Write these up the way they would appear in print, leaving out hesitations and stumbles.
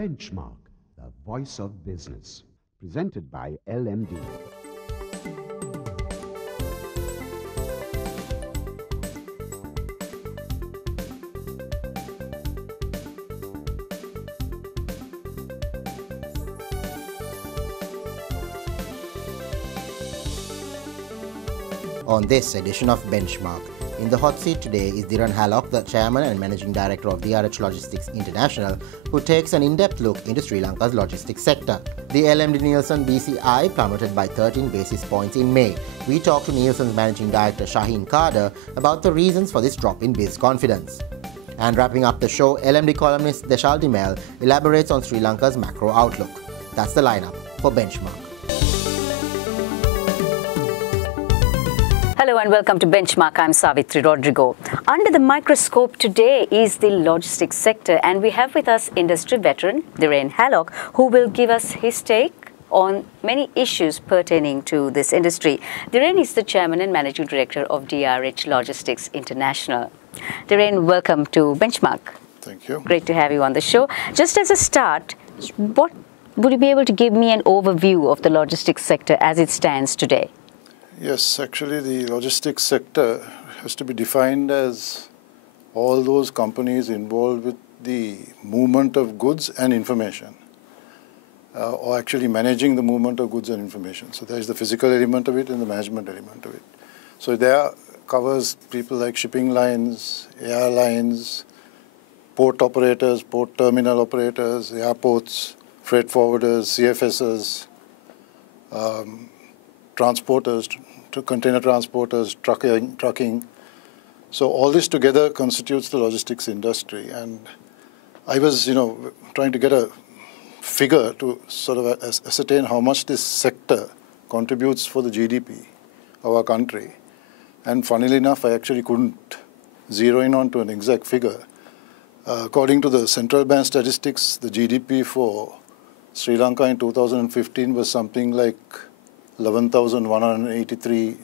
Benchmark, the voice of business. Presented by LMD. On this edition of Benchmark, in the hot seat today is Diren Hallock, the Chairman and Managing Director of Diren Logistics International, who takes an in-depth look into Sri Lanka's logistics sector. The LMD Nielsen BCI plummeted by 13 basis points in May. We talked to Nielsen's Managing Director Shaheen Kader about the reasons for this drop in biz confidence. And wrapping up the show, LMD columnist Deshal Dimel elaborates on Sri Lanka's macro outlook. That's the lineup for Benchmark. Hello and welcome to Benchmark. I'm Savitri Rodrigo. Under the microscope today is the logistics sector, and we have with us industry veteran Diren Hallock, who will give us his take on many issues pertaining to this industry. Diren is the Chairman and Managing Director of DRH Logistics International. Diren, welcome to Benchmark. Thank you. Great to have you on the show. Just as a start, would you be able to give me an overview of the logistics sector as it stands today? Yes, actually the logistics sector has to be defined as all those companies involved with the movement of goods and information, or actually managing the movement of goods and information. So there is the physical element of it and the management element of it. So there covers people like shipping lines, airlines, port operators, port terminal operators, airports, freight forwarders, CFSs, transporters, to container transporters, trucking. So all this together constitutes the logistics industry. And I was, trying to get a figure to sort of ascertain how much this sector contributes for the GDP of our country. And funnily enough, I actually couldn't zero in on to an exact figure. According to the central bank statistics, the GDP for Sri Lanka in 2015 was something like 11,183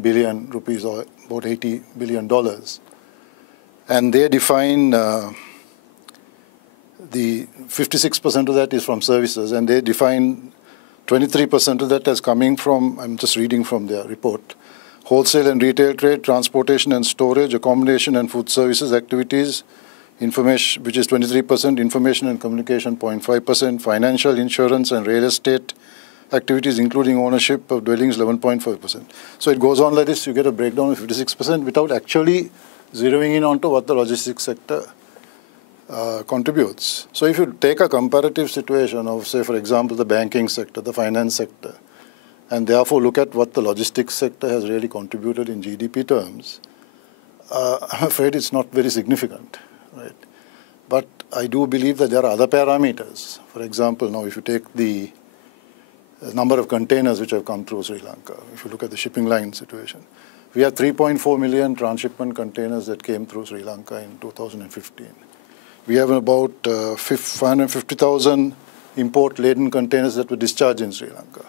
billion rupees, or about $80 billion. And they define the 56% of that is from services, and they define 23% of that as coming from, I'm just reading from their report, wholesale and retail trade, transportation and storage, accommodation and food services activities, information, which is 23%, information and communication 0.5%, financial, insurance and real estate activities including ownership of dwellings 11.5%. So it goes on like this. You get a breakdown of 56% without actually zeroing in onto what the logistics sector contributes. So if you take a comparative situation of, say, for example, the banking sector, the finance sector, and therefore look at what the logistics sector has really contributed in GDP terms, I'm afraid it's not very significant, right? But I do believe that there are other parameters. For example, now if you take the number of containers which have come through Sri Lanka, if you look at the shipping line situation, we have 3.4 million transshipment containers that came through Sri Lanka in 2015. We have about 550,000 import-laden containers that were discharged in Sri Lanka.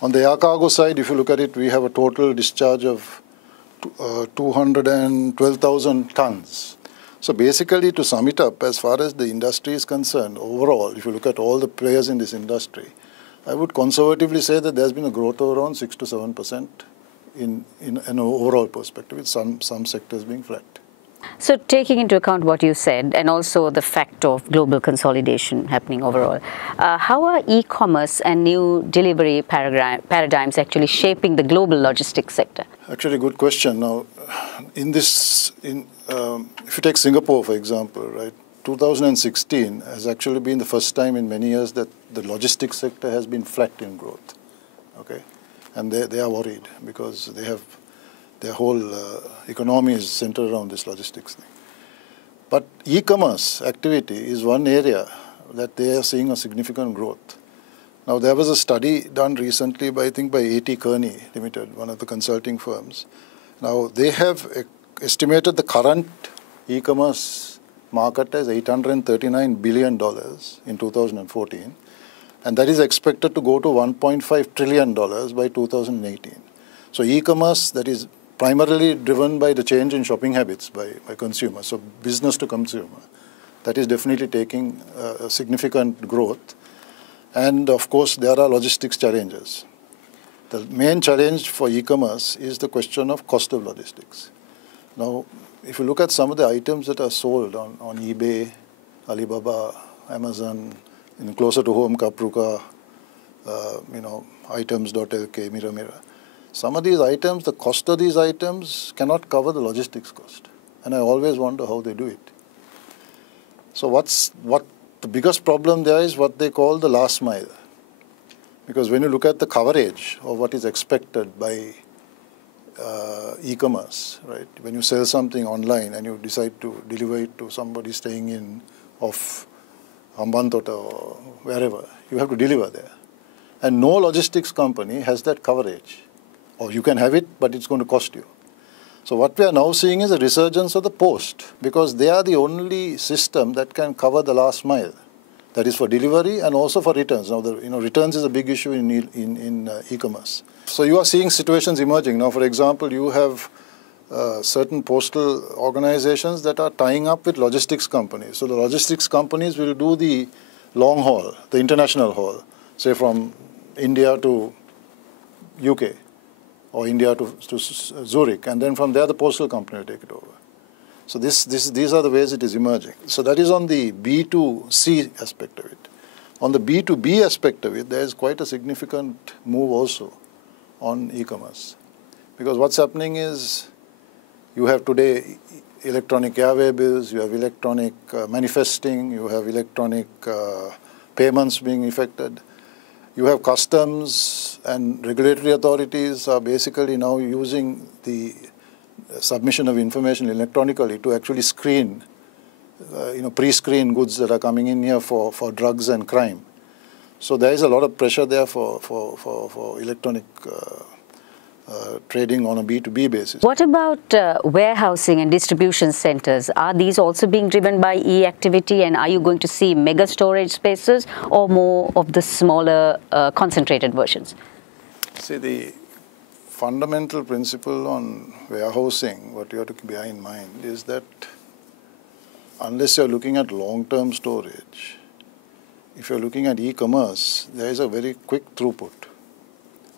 On the air cargo side, if you look at it, we have a total discharge of 212,000 tons. So basically, to sum it up, as far as the industry is concerned, overall, if you look at all the players in this industry, I would conservatively say that there's been a growth of around 6 to 7% in an overall perspective, with some sectors being flat. So taking into account what you said, and also the fact of global consolidation happening overall, how are e-commerce and new delivery paradigms actually shaping the global logistics sector? Actually, good question. Now, if you take Singapore, for example, right, 2016 has actually been the first time in many years that the logistics sector has been flat in growth, okay? And they are worried because they have their whole economy is centered around this logistics thing. But e-commerce activity is one area that they are seeing a significant growth. Now, there was a study done recently by, I think, by A.T. Kearney Limited, one of the consulting firms. Now, they have estimated the current e-commerce market as $839 billion in 2014, and that is expected to go to $1.5 trillion by 2018. So e-commerce, that is primarily driven by the change in shopping habits by consumers, so business to consumer, That is definitely taking a significant growth. And of course, there are logistics challenges. The main challenge for e-commerce is the question of cost of logistics. Now, if you look at some of the items that are sold on eBay, Alibaba, Amazon, closer to home, Kapruka, items.lk, Mira. Some of these items, the cost of these items cannot cover the logistics cost. And I always wonder how they do it. So what the biggest problem there is what they call the last mile. Because when you look at the coverage of what is expected by e-commerce, right? When you sell something online and you decide to deliver it to somebody staying in off Hambantota or wherever, you have to deliver there. And no logistics company has that coverage. Or you can have it, but it's going to cost you. So what we are now seeing is a resurgence of the post, because they are the only system that can cover the last mile. That is for delivery and also for returns. Now, returns is a big issue in e-commerce. So you are seeing situations emerging. Now, for example, you have certain postal organizations that are tying up with logistics companies. So the logistics companies will do the long haul, the international haul, say from India to UK or India to Zurich, and then from there the postal company will take it over. So these are the ways it is emerging. So that is on the B2C aspect of it. On the B2B aspect of it, there is quite a significant move also on e-commerce. Because what's happening is you have today electronic airway bills, you have electronic manifesting, you have electronic payments being effected. You have customs and regulatory authorities are basically now using the submission of information electronically to actually screen, pre-screen goods that are coming in here for drugs and crime. So there is a lot of pressure there for electronic trading on a B2B basis. What about warehousing and distribution centers? Are these also being driven by e-activity, and are you going to see mega storage spaces or more of the smaller concentrated versions? See, the fundamental principle on warehousing, what you have to bear in mind is that unless you're looking at long-term storage, if you're looking at e-commerce, there is a very quick throughput.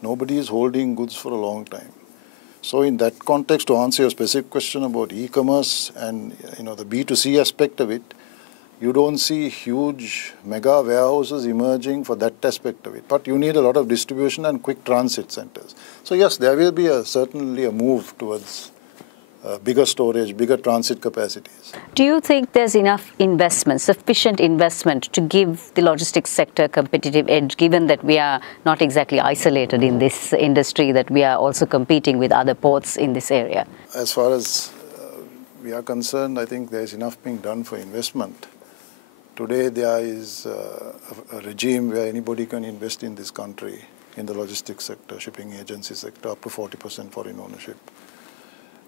Nobody is holding goods for a long time. So in that context, to answer your specific question about e-commerce and the B2C aspect of it, you don't see huge mega warehouses emerging for that aspect of it. But you need a lot of distribution and quick transit centers. So yes, there will be certainly a move towards bigger storage, bigger transit capacities. Do you think there's enough investment, sufficient investment to give the logistics sector a competitive edge, given that we are not exactly isolated in this industry, that we are also competing with other ports in this area? As far as we are concerned, I think there is enough being done for investment. Today there is a regime where anybody can invest in this country, in the logistics sector, shipping agency sector, up to 40% foreign ownership.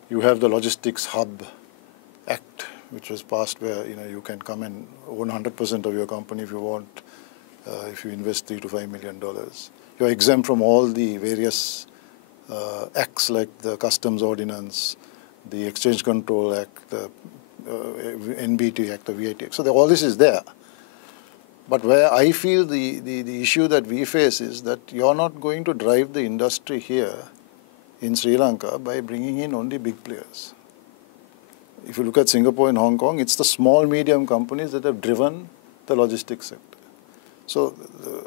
You have the Logistics Hub Act, which was passed where you can come and own 100% of your company if you want, if you invest $3 to $5 million. You're exempt from all the various acts like the Customs Ordinance, the Exchange Control Act, the NBT Act, the VAT Act. So all this is there. But where I feel the issue that we face is that you're not going to drive the industry here in Sri Lanka by bringing in only big players. If you look at Singapore and Hong Kong, it's the small, medium companies that have driven the logistics sector. So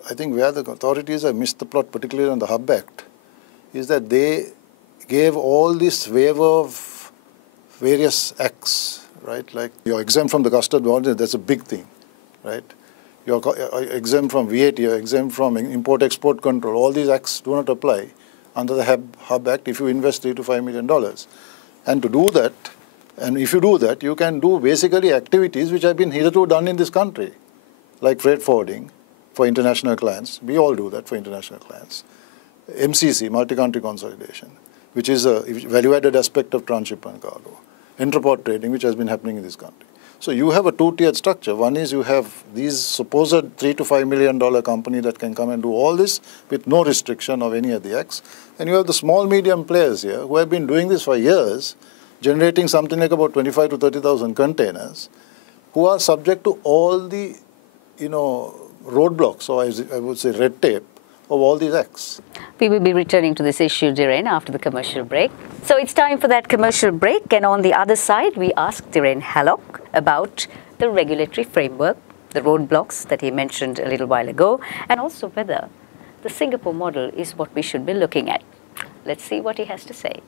I think where the authorities have missed the plot, particularly on the Hub Act, is that they gave all this waiver of various acts, right? Like you're exempt from the customs ordinance, that's a big thing, right? You're exempt from VAT, you're exempt from import-export control. All these acts do not apply under the Hub Act if you invest $3 to $5 million. And to do that, and if you do that, you can do basically activities which have been hitherto done in this country, like freight forwarding for international clients. We all do that for international clients. MCC, multi-country consolidation, which is a value-added aspect of transshipment cargo. Interport trading, which has been happening in this country. So you have a two-tiered structure. One is you have these supposed $3 to $5 million company that can come and do all this with no restriction of any of the acts. And you have the small, medium players here who have been doing this for years, generating something like about 25 to 30,000 containers, who are subject to all the, roadblocks, or I would say red tape, of all these acts. We will be returning to this issue, Diren, after the commercial break. So it's time for that commercial break, and on the other side, we ask Diren Hallock about the regulatory framework, the roadblocks that he mentioned a little while ago, and also whether the Singapore model is what we should be looking at. Let's see what he has to say.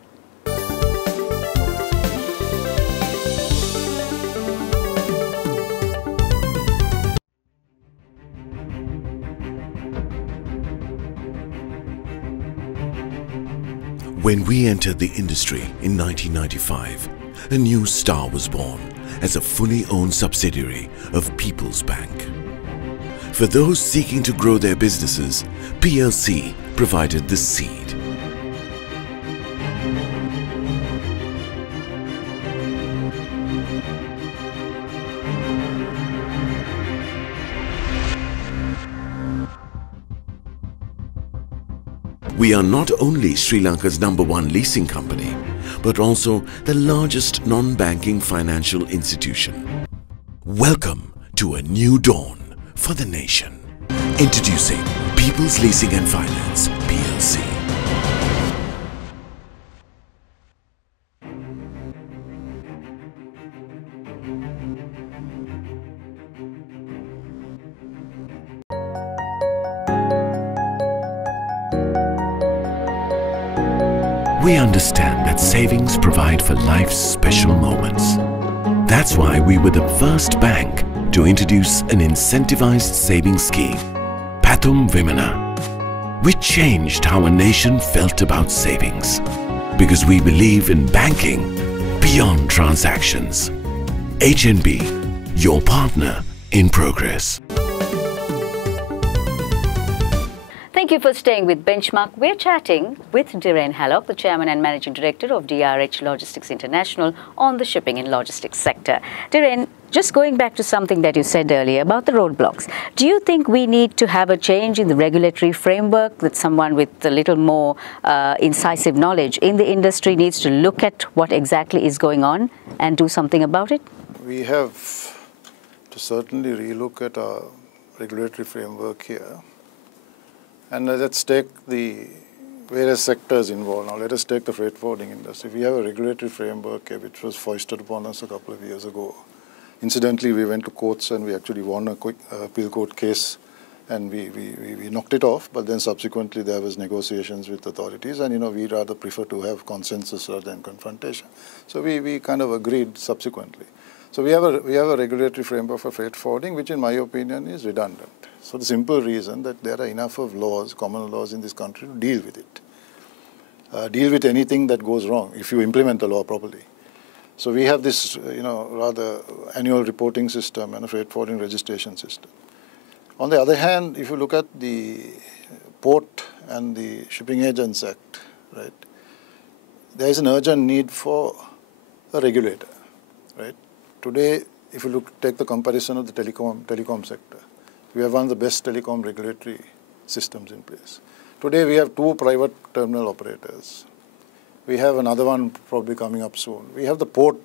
When we entered the industry in 1995, a new star was born as a fully owned subsidiary of People's Bank. For those seeking to grow their businesses, PLC provided the seed. We are not only Sri Lanka's #1 leasing company, but also the largest non-banking financial institution. Welcome to a new dawn for the nation. Introducing People's Leasing and Finance, PLC. We understand that savings provide for life's special moments. That's why we were the first bank to introduce an incentivized savings scheme, Pathum Vimana. We changed how a nation felt about savings because we believe in banking beyond transactions. HNB, your partner in progress. Thank you for staying with Benchmark. We're chatting with Diren Hallock, the Chairman and Managing Director of DRH Logistics International, on the shipping and logistics sector. Diren, just going back to something that you said earlier about the roadblocks, do you think we need to have a change in the regulatory framework, that someone with a little more incisive knowledge in the industry needs to look at what exactly is going on and do something about it? We have to certainly relook at our regulatory framework here. And let's take the various sectors involved. Now, let us take the freight forwarding industry. We have a regulatory framework which was foisted upon us a couple of years ago. Incidentally, we went to courts and we actually won a quick appeal court case, and we knocked it off. But then subsequently, there was negotiations with authorities, and we rather prefer to have consensus rather than confrontation. So we kind of agreed subsequently. So we have a regulatory framework for freight forwarding, which in my opinion is redundant. So the simple reason that there are enough of laws, common laws in this country to deal with it. Deal with anything that goes wrong if you implement the law properly. So we have this, rather annual reporting system and a freight forwarding registration system. On the other hand, if you look at the Port and the Shipping Agents Act, right, there is an urgent need for a regulator, right? Today, if you take the comparison of the telecom sector, we have one of the best telecom regulatory systems in place. Today, we have 2 private terminal operators. We have another one probably coming up soon. We have the port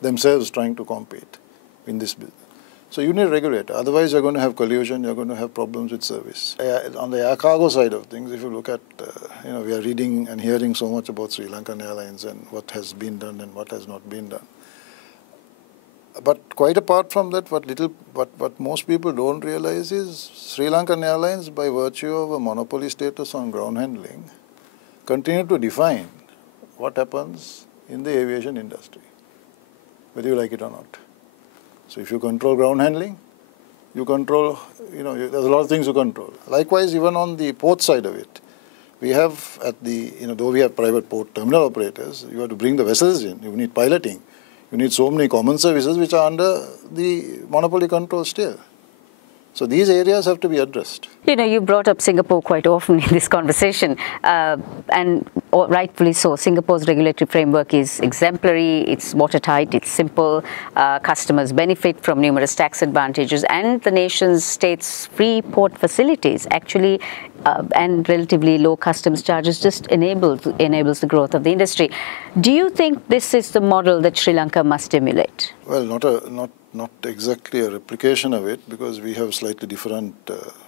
themselves trying to compete in this business. So you need a regulator. Otherwise, you're going to have collusion. You're going to have problems with service. On the air cargo side of things, if you look at, we are reading and hearing so much about Sri Lankan Airlines and what has been done and what has not been done. But quite apart from that, what most people don't realize is Sri Lankan Airlines, by virtue of a monopoly status on ground handling, continue to define what happens in the aviation industry, whether you like it or not. So if you control ground handling, you control, there's a lot of things you control. Likewise, even on the port side of it, we have at the, though we have private port terminal operators, you have to bring the vessels in, you need piloting. You need so many common services which are under the monopoly control still. So these areas have to be addressed. You brought up Singapore quite often in this conversation, and rightfully so. Singapore's regulatory framework is exemplary, it's watertight, it's simple, customers benefit from numerous tax advantages, and the nation's state's free port facilities actually and relatively low customs charges just enables the growth of the industry. Do you think this is the model that Sri Lanka must emulate? Well, not exactly a replication of it, because we have slightly different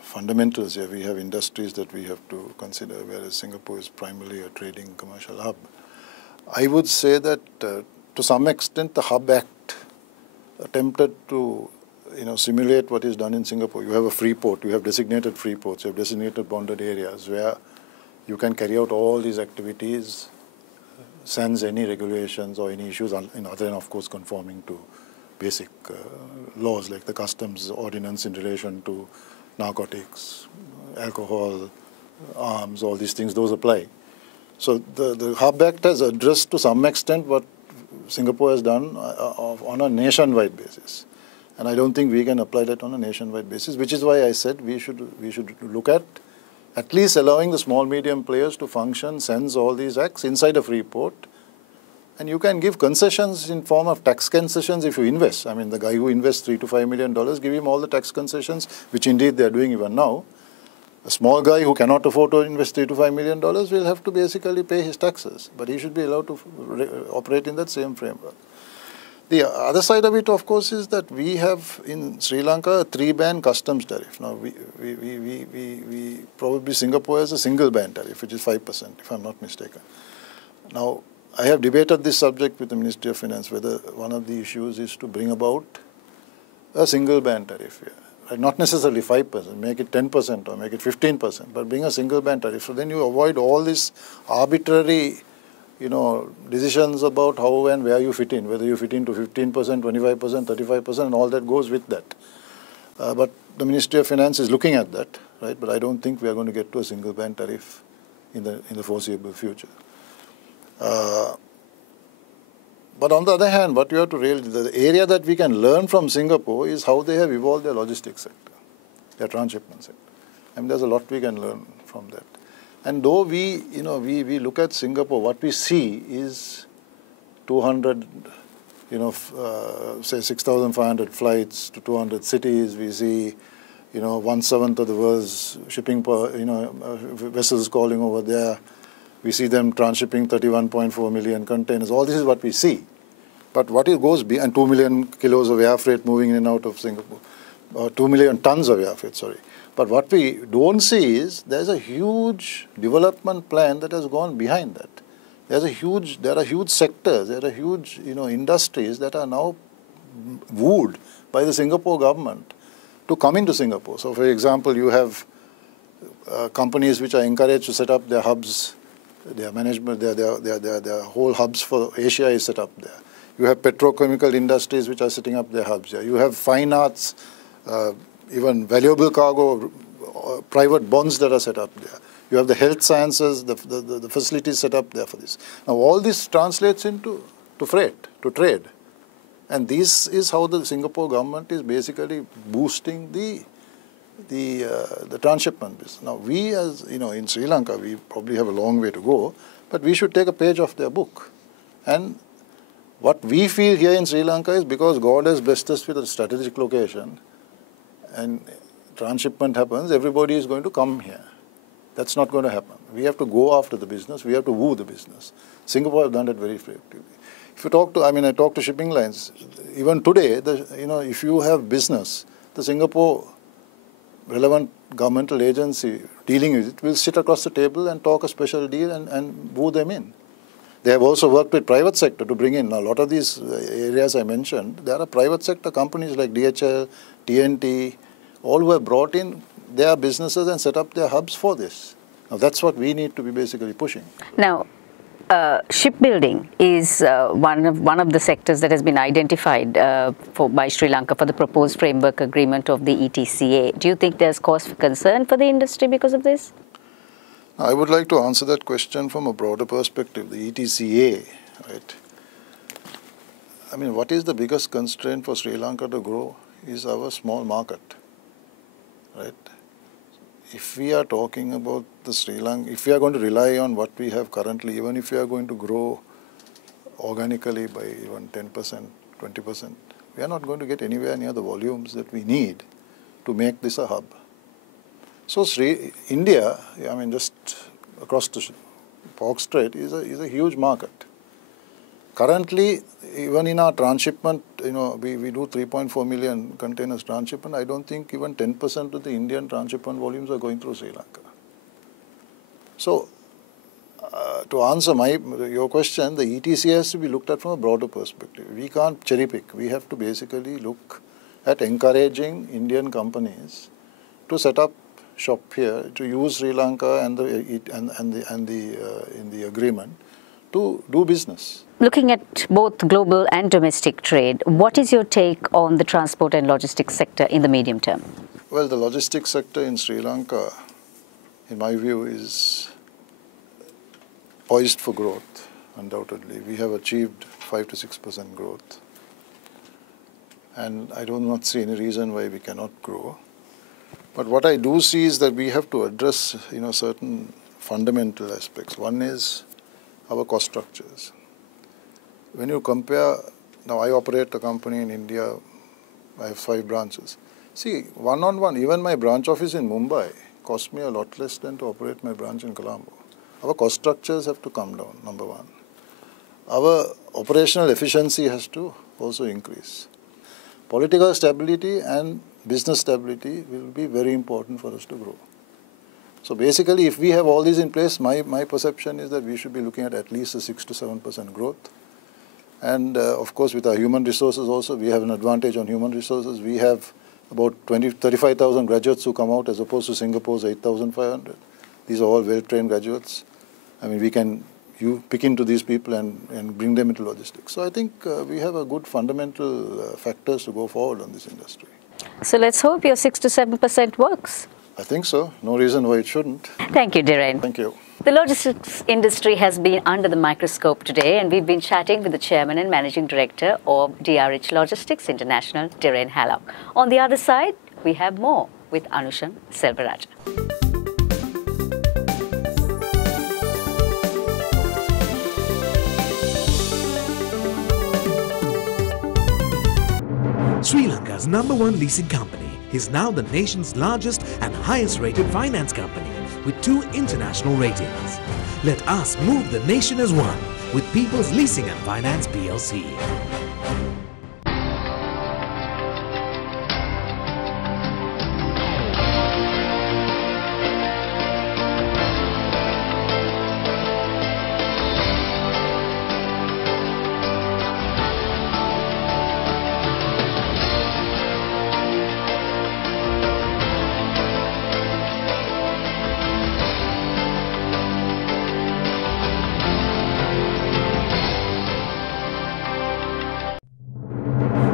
fundamentals here. We have industries that we have to consider, whereas Singapore is primarily a trading commercial hub. I would say that to some extent the Hub Act attempted to simulate what is done in Singapore. You have a free port, you have designated free ports, you have designated bonded areas where you can carry out all these activities sans any regulations or any issues, other than, of course, conforming to basic laws like the customs ordinance in relation to narcotics, alcohol, arms, all these things, those apply. So the Hub Act has addressed to some extent what Singapore has done on a nationwide basis. And I don't think we can apply that on a nationwide basis, which is why I said we should look at least allowing the small, medium players to function, sense all these acts inside a free port. And you can give concessions in form of tax concessions if you invest. I mean, the guy who invests $3 to $5 million, give him all the tax concessions, which indeed they are doing even now. A small guy who cannot afford to invest $3 to $5 million will have to basically pay his taxes, but he should be allowed to operate in that same framework. The other side of it, of course, is that we have in Sri Lanka a 3-band customs tariff. Now, we probably Singapore has a single band tariff, which is 5%, if I'm not mistaken. Now, I have debated this subject with the Ministry of Finance, whether one of the issues is to bring about a single band tariff here. Right? Not necessarily 5%, make it 10% or make it 15%, but bring a single band tariff. So then you avoid all this arbitrary decisions about how and where you fit in, whether you fit into 15%, 25%, 35%, and all that goes with that. But the Ministry of Finance is looking at that, right? But I don't think we are going to get to a single band tariff in the foreseeable future. But on the other hand, what you have to realize, the area that we can learn from Singapore is how they have evolved their logistics sector, their transshipment sector. I mean, there's a lot we can learn from that. And though we look at Singapore, what we see is 200, say 6,500 flights to 200 cities. We see, 1/7 of the world's shipping, vessels calling over there. We see them transshipping 31.4 million containers. All this is what we see. But what it goes beyond, and 2 million kilos of air freight moving in and out of Singapore, 2 million tons of air freight, sorry. But what we don't see is there's a huge development plan that has gone behind that. There are huge sectors, there are huge industries that are now wooed by the Singapore government to come into Singapore. So, for example, you have companies which are encouraged to set up their hubs, their management, their whole hubs for Asia is set up there. You have petrochemical industries which are setting up their hubs there. You have fine arts, even valuable cargo, private bonds that are set up there. You have the health sciences, the facilities set up there for this. Now, all this translates into freight, to trade. And this is how the Singapore government is basically boosting the transshipment business. Now, we as, in Sri Lanka, we probably have a long way to go, but we should take a page off their book. And what we feel here in Sri Lanka is because God has blessed us with a strategic location and transshipment happens, everybody is going to come here. That's not going to happen. We have to go after the business. We have to woo the business. Singapore have done that very effectively. If you talk to, I talk to shipping lines, even today, if you have business, the Singapore relevant governmental agency dealing with it will sit across the table and talk a special deal and woo them in. They have also worked with private sector to bring in a lot of these areas I mentioned. There are private sector companies like DHL, TNT, all who have brought in their businesses and set up their hubs for this. Now, that's what we need to be basically pushing. Now, shipbuilding is one of the sectors that has been identified by Sri Lanka for the proposed framework agreement of the ETCA. Do you think there's cause for concern for the industry because of this? I would like to answer that question from a broader perspective. The ETCA, right? What is the biggest constraint for Sri Lanka to grow is our small market, right? If we are talking about the Sri Lanka, if we are going to rely on what we have currently, even if we are going to grow organically by even 10%, 20%, we are not going to get anywhere near the volumes that we need to make this a hub. So India, I mean, just across the Pork Strait is a huge market. Currently, even in our transshipment, we do 3.4 million containers transshipment. I don't think even 10% of the Indian transshipment volumes are going through Sri Lanka. So, to answer your question, the ETC has to be looked at from a broader perspective. We can't cherry pick. We have to basically look at encouraging Indian companies to set up shop here, to use Sri Lanka in the agreement to do business. Looking at both global and domestic trade, what is your take on the transport and logistics sector in the medium term? Well, the logistics sector in Sri Lanka, in my view, is poised for growth, undoubtedly. We have achieved 5 to 6% growth. And I do not see any reason why we cannot grow. But what I do see is that we have to address, certain fundamental aspects. One is our cost structures. When you compare, now I operate a company in India, I have 5 branches. See, one-on-one, even my branch office in Mumbai cost me a lot less than to operate my branch in Colombo. Our cost structures have to come down, number one. Our operational efficiency has to also increase. Political stability and business stability will be very important for us to grow. So basically, if we have all these in place, my perception is that we should be looking at least a 6 to 7% growth. And of course, with our human resources also, we have an advantage on human resources. We have about 35,000 graduates who come out as opposed to Singapore's 8,500. These are all well-trained graduates. I mean, we can pick into these people and bring them into logistics. So I think we have a good fundamental factors to go forward on this industry. So let's hope your 6 to 7% works. I think so. No reason why it shouldn't. Thank you, Diren. Thank you. The logistics industry has been under the microscope today, and we've been chatting with the Chairman and Managing Director of DRH Logistics International, Diren Hallock. On the other side, we have more with Anushan Selvaraja. Sri Lanka's #1 leasing company is now the nation's largest and highest rated finance company with 2 international ratings. Let us move the nation as one with People's Leasing and Finance PLC.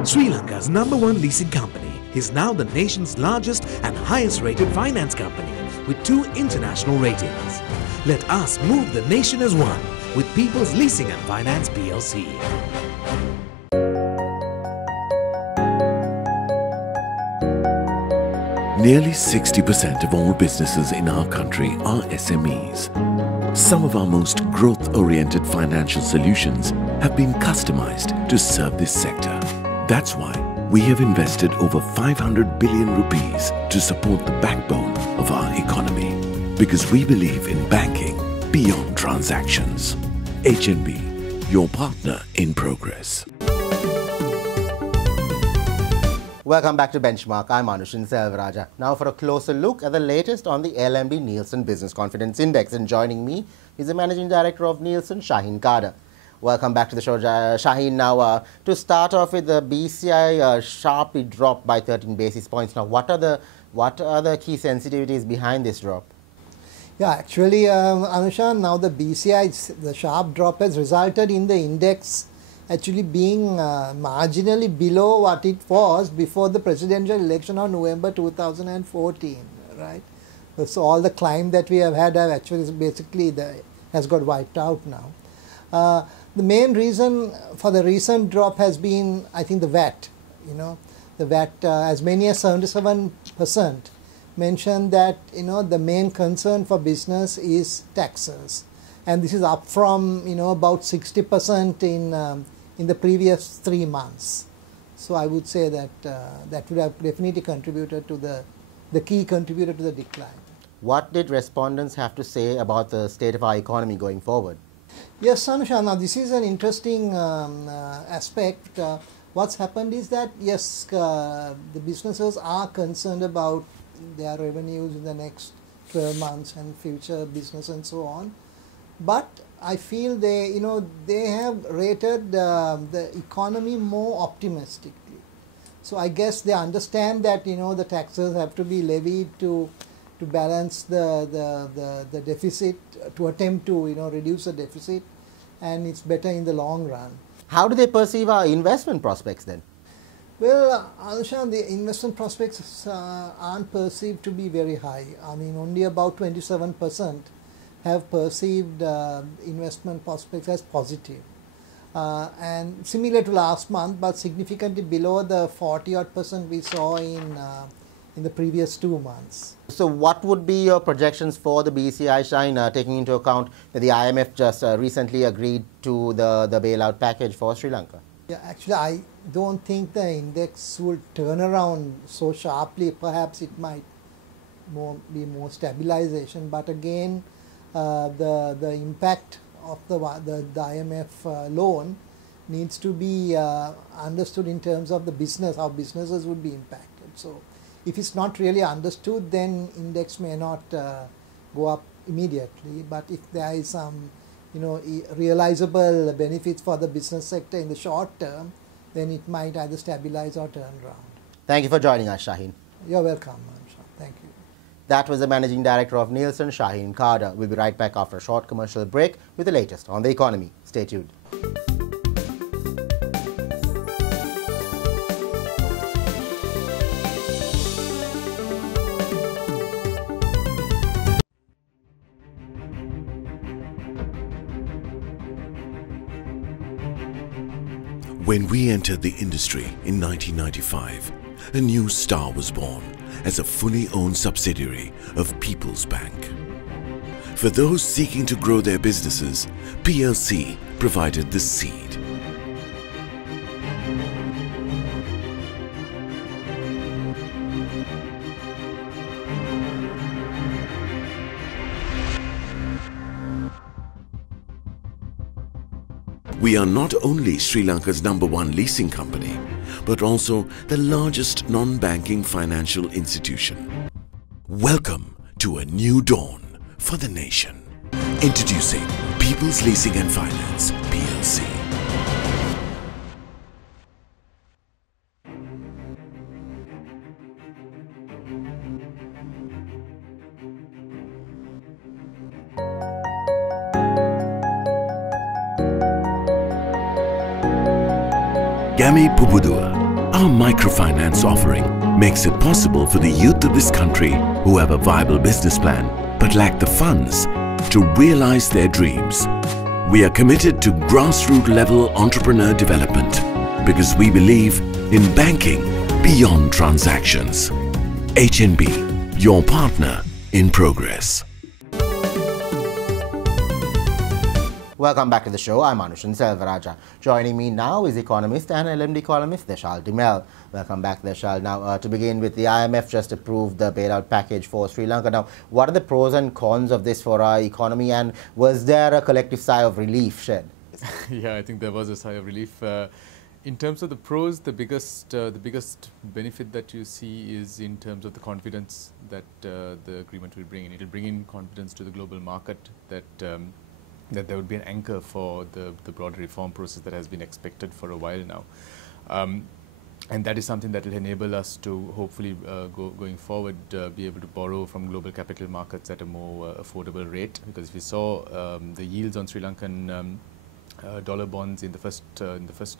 Sri Lanka's #1 leasing company is now the nation's largest and highest rated finance company with 2 international ratings. Let us move the nation as one with People's Leasing and Finance PLC. Nearly 60% of all businesses in our country are SMEs. Some of our most growth-oriented financial solutions have been customized to serve this sector. That's why we have invested over 500 billion rupees to support the backbone of our economy. Because we believe in banking beyond transactions. HNB, your partner in progress. Welcome back to Benchmark. I'm Anushan Selvaraja. Now for a closer look at the latest on the LMD Nielsen Business Confidence Index. And joining me is the Managing Director of Nielsen, Shaheen Kader. Welcome back to the show, Shaheen. Now, to start off with, the BCI sharply dropped by 13 basis points. Now, what are the key sensitivities behind this drop? Yeah, actually, Anushan, now the BCI, the sharp drop has resulted in the index actually being marginally below what it was before the presidential election of November 2014, right? So all the climb that we have had actually basically has got wiped out now. The main reason for the recent drop has been, I think, the VAT. The VAT, as many as 77% mentioned that, the main concern for business is taxes. And this is up from, about 60% in the previous 3 months. So I would say that that would have definitely contributed to the the key contributor to the decline. What did respondents have to say about the state of our economy going forward? Yes, Anusha, now this is an interesting aspect. What's happened is that, yes, the businesses are concerned about their revenues in the next 12 months and future business and so on. But I feel they have rated the economy more optimistically. So I guess they understand that, the taxes have to be levied to balance the deficit, to attempt to, reduce the deficit, and it's better in the long run. How do they perceive our investment prospects then? Well, Anusha, the investment prospects aren't perceived to be very high. I mean, only about 27% have perceived investment prospects as positive. And similar to last month, but significantly below the 40-odd% we saw in the previous 2 months. So what would be your projections for the BCI, Shaheen, taking into account that the IMF just recently agreed to the bailout package for Sri Lanka? Yeah, actually, I don't think the index will turn around so sharply. Perhaps it might be more stabilization, but again, the impact of the IMF loan needs to be understood in terms of the business, how businesses would be impacted. So if it's not really understood, then index may not go up immediately. But if there is some realizable benefits for the business sector in the short term, then it might either stabilize or turn around. Thank you for joining us, Shaheen. You're welcome, Mansha. Thank you. That was the Managing Director of Nielsen, Shaheen Carter. We'll be right back after a short commercial break with the latest on the economy. Stay tuned. When we entered the industry in 1995, a new star was born as a fully owned subsidiary of People's Bank. For those seeking to grow their businesses, PLC provided the seed. We are not only Sri Lanka's #1 leasing company, but also the largest non-banking financial institution. Welcome to a new dawn for the nation. Introducing People's Leasing and Finance, PLC. Gami Pubudua, our microfinance offering, makes it possible for the youth of this country who have a viable business plan but lack the funds to realize their dreams. We are committed to grassroots level entrepreneur development because we believe in banking beyond transactions. HNB, your partner in progress. Welcome back to the show. I'm Anushan Selvaraja. Joining me now is economist and LMD columnist Deshal Dimel. Welcome back, Deshal. Now, to begin with, the IMF just approved the bailout package for Sri Lanka. Now, what are the pros and cons of this for our economy, and was there a collective sigh of relief shed? Yeah, I think there was a sigh of relief. In terms of the pros, the biggest benefit that you see is in terms of the confidence that the agreement will bring in. It will bring in confidence to the global market that there would be an anchor for the broader reform process that has been expected for a while now. And that is something that will enable us to hopefully going forward be able to borrow from global capital markets at a more affordable rate, because if we saw the yields on Sri Lankan dollar bonds in the first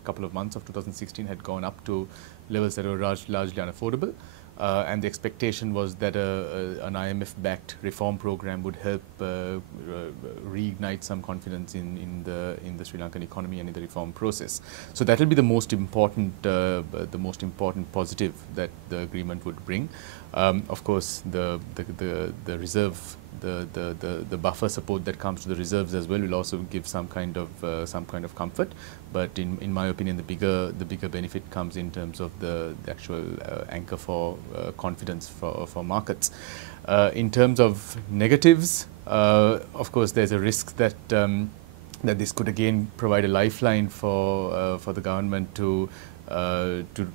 couple of months of 2016 had gone up to levels that were largely unaffordable. And the expectation was that an IMF-backed reform program would help reignite some confidence in the Sri Lankan economy and in the reform process. So that will be the most important positive that the agreement would bring. Of course, the the buffer support that comes to the reserves as well will also give some kind of comfort. But in my opinion, the bigger benefit comes in terms of the actual anchor for confidence for markets. In terms of negatives, of course, there's a risk that that this could again provide a lifeline for the government to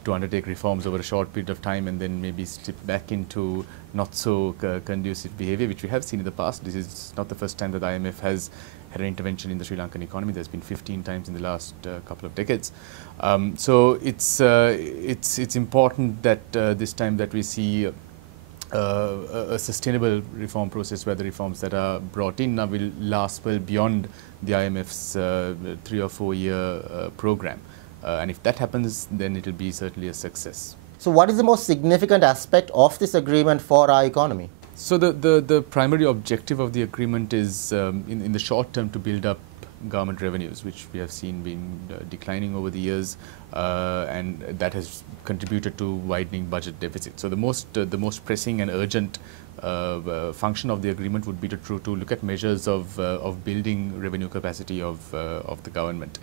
undertake reforms over a short period of time and then maybe slip back into not so conducive behavior, which we have seen in the past. This is not the first time that the IMF has had an intervention in the Sri Lankan economy. There's been 15 times in the last couple of decades. So it's important that this time that we see a sustainable reform process where the reforms that are brought in now will last well beyond the IMF's 3 or 4 year program. And if that happens, then it will be certainly a success. So what is the most significant aspect of this agreement for our economy? So the primary objective of the agreement is in the short term to build up government revenues, which we have seen been declining over the years, and that has contributed to widening budget deficit. So the most pressing and urgent function of the agreement would be to look at measures of building revenue capacity of the government.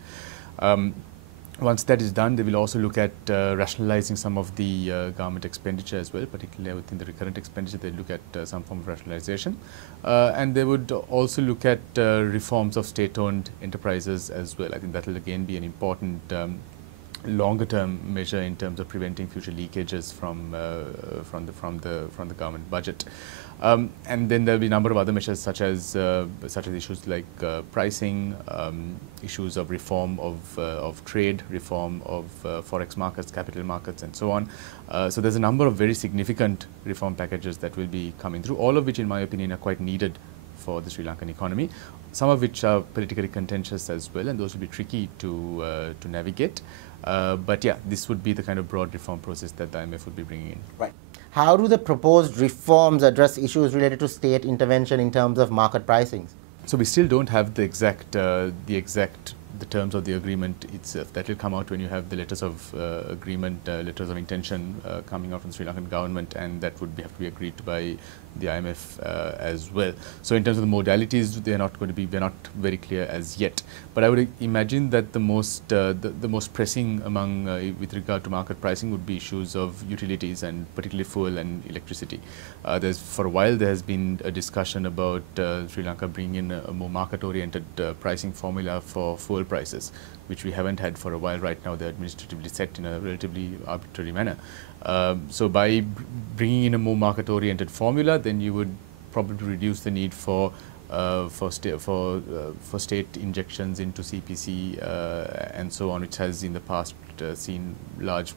Once that is done, they will also look at rationalizing some of the government expenditure as well, particularly within the recurrent expenditure. They look at some form of rationalization. And they would also look at reforms of state-owned enterprises as well. I think that will again be an important longer-term measure in terms of preventing future leakages from the government budget. And then there will be a number of other measures such as issues like pricing, issues of reform of trade, reform of forex markets, capital markets, and so on. So there's a number of very significant reform packages that will be coming through, all of which, in my opinion, are quite needed for the Sri Lankan economy. Some of which are politically contentious as well, and those will be tricky to navigate. But yeah, this would be the kind of broad reform process that the IMF would be bringing in. Right. How do the proposed reforms address issues related to state intervention in terms of market pricings? So we still don't have the exact terms of the agreement itself. That will come out when you have the letters of agreement, letters of intention coming out from the Sri Lankan government, and that would have to be agreed to by the IMF as well. So in terms of the modalities, they're not very clear as yet. But I would imagine that the most pressing among with regard to market pricing would be issues of utilities, and particularly fuel and electricity. For a while there has been a discussion about Sri Lanka bringing in a more market-oriented pricing formula for fuel prices, which we haven't had for a while. Right now they're administratively set in a relatively arbitrary manner. So by bringing in a more market-oriented formula, then you would probably reduce the need for state injections into CPC and so on, which has in the past seen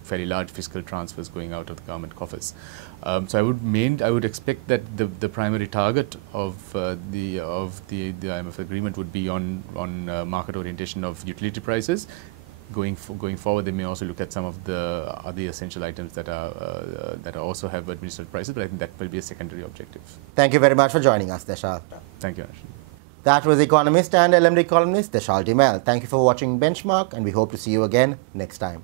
fairly large fiscal transfers going out of the government coffers. So I would expect that the primary target of the IMF agreement would be on market orientation of utility prices. Going forward, they may also look at some of the other essential items that also have administered prices, but I think that will be a secondary objective. Thank you very much for joining us, Deshal. Thank you, Anushan. That was economist and LMD columnist Deshal Dimel. Thank you for watching Benchmark, and we hope to see you again next time.